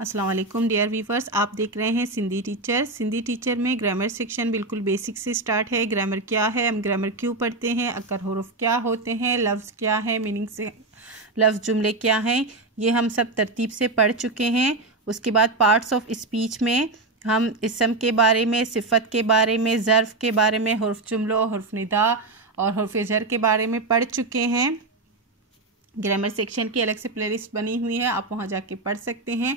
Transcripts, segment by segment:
अस्सलाम वालेकुम dear viewers, आप देख रहे हैं सिंधी टीचर। सिंधी टीचर में ग्रामर सेक्शन बिल्कुल बेसिक से स्टार्ट है। ग्रामर क्या है, हम ग्रामर क्यों पढ़ते हैं, अकर हुरूफ क्या होते हैं, लफ्ज़ क्या है, मीनिंग से लफ्ज़ जुमले क्या हैं, ये हम सब तरतीब से पढ़ चुके हैं। उसके बाद पार्ट्स ऑफ स्पीच में हम इसम के बारे में, सिफ़त के बारे में, ज़र्फ़ के बारे में, हुर्फ़ जुमलों, हुर्फ़ निदा और हुर्फ़ जर के बारे में पढ़ चुके हैं। ग्रामर सेक्शन की अलग से प्लेलिस्ट बनी हुई है, आप वहाँ जाके पढ़ सकते हैं।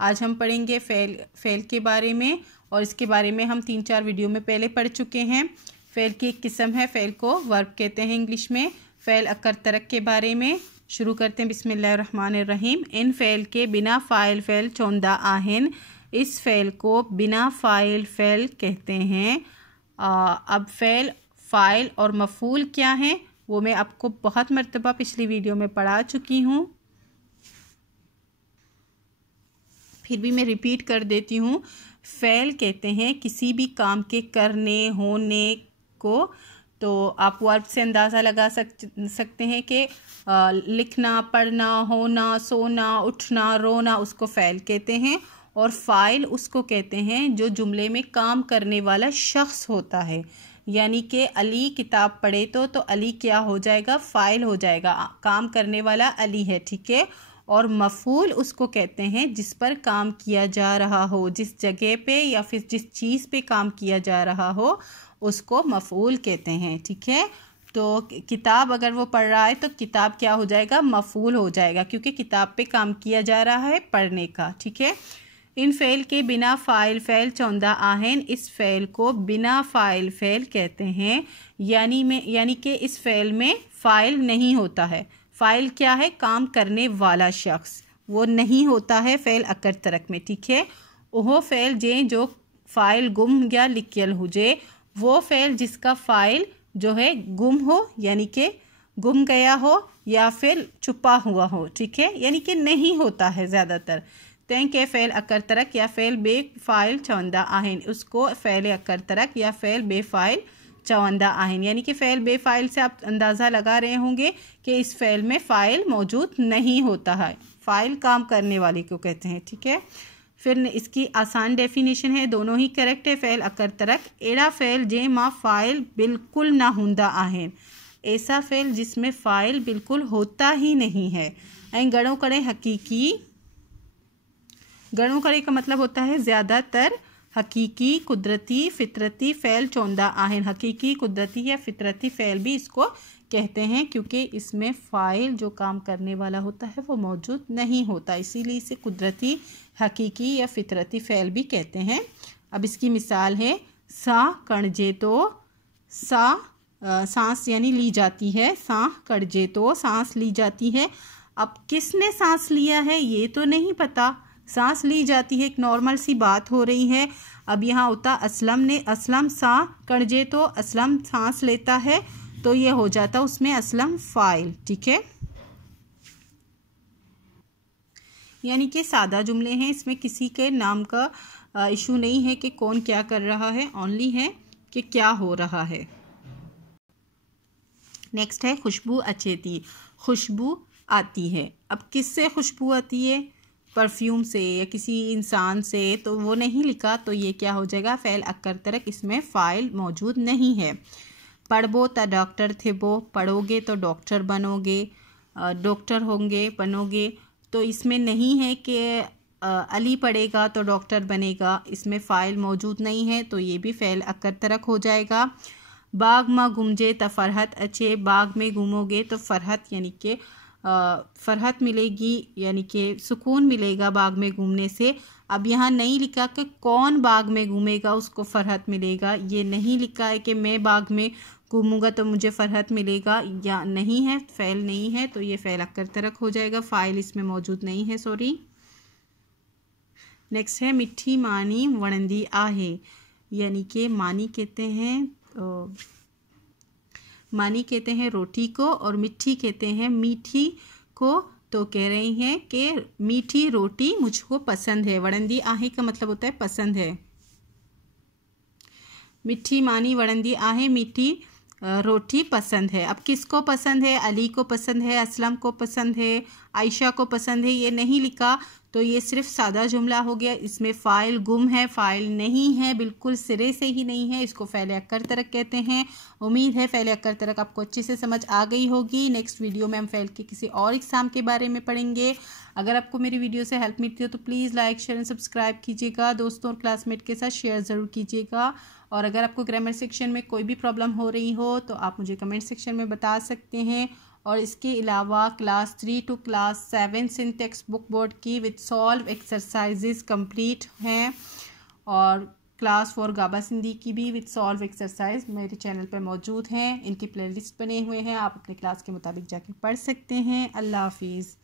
आज हम पढ़ेंगे फ़ेल के बारे में, और इसके बारे में हम 3-4 वीडियो में पहले पढ़ चुके हैं। फ़ेल की एक किस्म है, फ़ेल को वर्ब कहते हैं इंग्लिश में। फ़ेल अकर तरक के बारे में शुरू करते हैं। बिस्मिल्लाहिर्रहमानिर्रहीम। इन फ़ेल के बिना फ़ाइल फ़ेल चौंदा आहिन। इस फ़ेल को बिना फ़ाइल फ़ेल कहते हैं। अब फ़ेल, फ़ाइल और मफ़ूल क्या हैं वो मैं आपको बहुत मरतबा पिछली वीडियो में पढ़ा चुकी हूँ, फिर भी मैं रिपीट कर देती हूँ। फ़ेल कहते हैं किसी भी काम के करने होने को। तो आप वर्ब से अंदाज़ा लगा सकते हैं कि लिखना, पढ़ना, होना, सोना, उठना, रोना, उसको फ़ेल कहते हैं। और फ़ाइल उसको कहते हैं जो जुमले में काम करने वाला शख्स होता है। यानी कि अली किताब पढ़े तो अली क्या हो जाएगा, फ़ाइल हो जाएगा। काम करने वाला अली है, ठीक है। और मफ़ूल उसको कहते हैं जिस पर काम किया जा रहा हो, जिस जगह पे या फिर जिस चीज़ पे काम किया जा रहा हो उसको मफ़ूल कहते हैं, ठीक है। तो किताब अगर वो पढ़ रहा है तो किताब क्या हो जाएगा, मफ़ूल हो जाएगा, क्योंकि किताब पे काम किया जा रहा है पढ़ने का, ठीक है। इन फ़ेल के बिना फ़ाइल फ़ेल चौंदा आहिन। इस फ़ेल को बिना फ़ाइल फ़ेल कहते हैं, यानी कि इस फ़ेल में फ़ाइल नहीं होता है। फ़ाइल क्या है, काम करने वाला शख्स, वो नहीं होता है फ़ेल अकर तरक में, ठीक है। ओहो फ़ेल जे जो फ़ाइल गुम या लिखल हुजे, वो फ़ेल जिसका फ़ाइल जो है गुम हो, यानी कि गुम गया हो या फिर छुपा हुआ हो, ठीक है, यानी कि नहीं होता है ज़्यादातर। तैं के फ़ेल अकर तरक या फ़ेल बे फ़ाइल चवंदा आहिन। उसको फ़ेल अकर तरक या फ़ेल बे फ़ाइल चवंदा आहिन, यानी कि फ़ेल बे फ़ाइल से आप अंदाज़ा लगा रहे होंगे कि इस फ़ेल में फ़ाइल मौजूद नहीं होता है। फ़ाइल काम करने वाले को कहते हैं, ठीक है। फिर इसकी आसान डेफिनेशन है, दोनों ही करेक्ट है। फ़ेल अकर तरक एड़ा फ़ेल जे माँ फ़ाइल बिल्कुल ना हुंदा आहिन। ऐसा फ़ेल जिसमें फ़ाइल बिल्कुल होता ही नहीं है। ऐं गणों करे हकीकी, गणों करे का मतलब होता है ज़्यादातर, हकीकी, कुदरती, फितरती फ़ेल चौंदा आहिन। हकीकी, कुदरती या फितरती फ़ेल भी इसको कहते हैं, क्योंकि इसमें फ़ाइल जो काम करने वाला होता है वो मौजूद नहीं होता, इसीलिए इसे कुदरती, हकीकी या फितरती फ़ेल भी कहते हैं। अब इसकी मिसाल है, सा कणजे तो, सा सांस यानी ली जाती है, सा कणजे तो सांस ली जाती है। अब किसने सांस लिया है ये तो नहीं पता, सांस ली जाती है, एक नॉर्मल सी बात हो रही है। अब यहाँ होता असलम ने, असलम सा कणजे तो असलम सांस लेता है, तो ये हो जाता उसमें असलम फ़ाइल, ठीक है। यानी कि सादा जुमले हैं, इसमें किसी के नाम का इशू नहीं है कि कौन क्या कर रहा है, ओनली है कि क्या हो रहा है। नेक्स्ट है खुशबू अचेती, खुशबू आती है। अब किससे खुशबू आती है, परफ्यूम से या किसी इंसान से, तो वो नहीं लिखा, तो ये क्या हो जाएगा, फ़ेल अकर तरक, इसमें फ़ाइल मौजूद नहीं है। पढ़बो तो डॉक्टर थे बो, पढ़ोगे तो डॉक्टर बनोगे, डॉक्टर होंगे, बनोगे, तो इसमें नहीं है कि अली पढ़ेगा तो डॉक्टर बनेगा, इसमें फ़ाइल मौजूद नहीं है, तो ये भी फ़ेल अकर तरक हो जाएगा। बाग में घूमजे तो फ़रहत अच्छे, बाग में घूमोगे तो फ़रहत यानी कि फ़रहत मिलेगी, यानी कि सुकून मिलेगा बाग में घूमने से। अब यहाँ नहीं लिखा कि कौन बाग में घूमेगा उसको फ़रहत मिलेगा, ये नहीं लिखा है कि मैं बाग में घूमूंगा तो मुझे फ़रहत मिलेगा, या नहीं है, फ़ेल नहीं है, तो ये फ़ेल अकर तरक हो जाएगा, फ़ाइल इसमें मौजूद नहीं है, सॉरी। नेक्स्ट है मिठी मानी वणंदी आहे, यानी कि मानी कहते हैं रोटी को, और मिठी कहते हैं मीठी को। तो कह रही हैं कि मीठी रोटी मुझको पसंद है। वड़ंदी आहे का मतलब होता है पसंद है। मिठी मानी वड़ंदी आहे, मीठी रोटी पसंद है। अब किसको पसंद है? अली को पसंद है, असलम को पसंद है, आयशा को पसंद है, ये नहीं लिखा तो ये सिर्फ सादा जुमला हो गया। इसमें फ़ाइल गुम है, फ़ाइल नहीं है, बिल्कुल सिरे से ही नहीं है। इसको फ़ेल अक्कर तरक कहते हैं। उम्मीद है फ़ेल अक्कर तरक आपको अच्छे से समझ आ गई होगी। नेक्स्ट वीडियो में हम फ़ेल के किसी और एग्ज़ाम के बारे में पढ़ेंगे। अगर आपको मेरी वीडियो से हेल्प मिलती हो तो please like share and subscribe कीजिएगा। दोस्तों और क्लासमेट के साथ शेयर ज़रूर कीजिएगा। और अगर आपको ग्रामर सेक्शन में कोई भी प्रॉब्लम हो रही हो तो आप मुझे कमेंट सेक्शन में बता सकते हैं। और इसके अलावा class 3 to class 7 Sindh textbook board की विद सॉल्व एक्सरसाइजेज कंप्लीट हैं और क्लास 4 गाबा सिंधी की भी विद सॉल्व एक्सरसाइज मेरे चैनल पर मौजूद हैं। इनकी प्लेलिस्ट बने हुए हैं, आप अपने क्लास के मुताबिक जाके पढ़ सकते हैं। अल्लाह हाफिज़।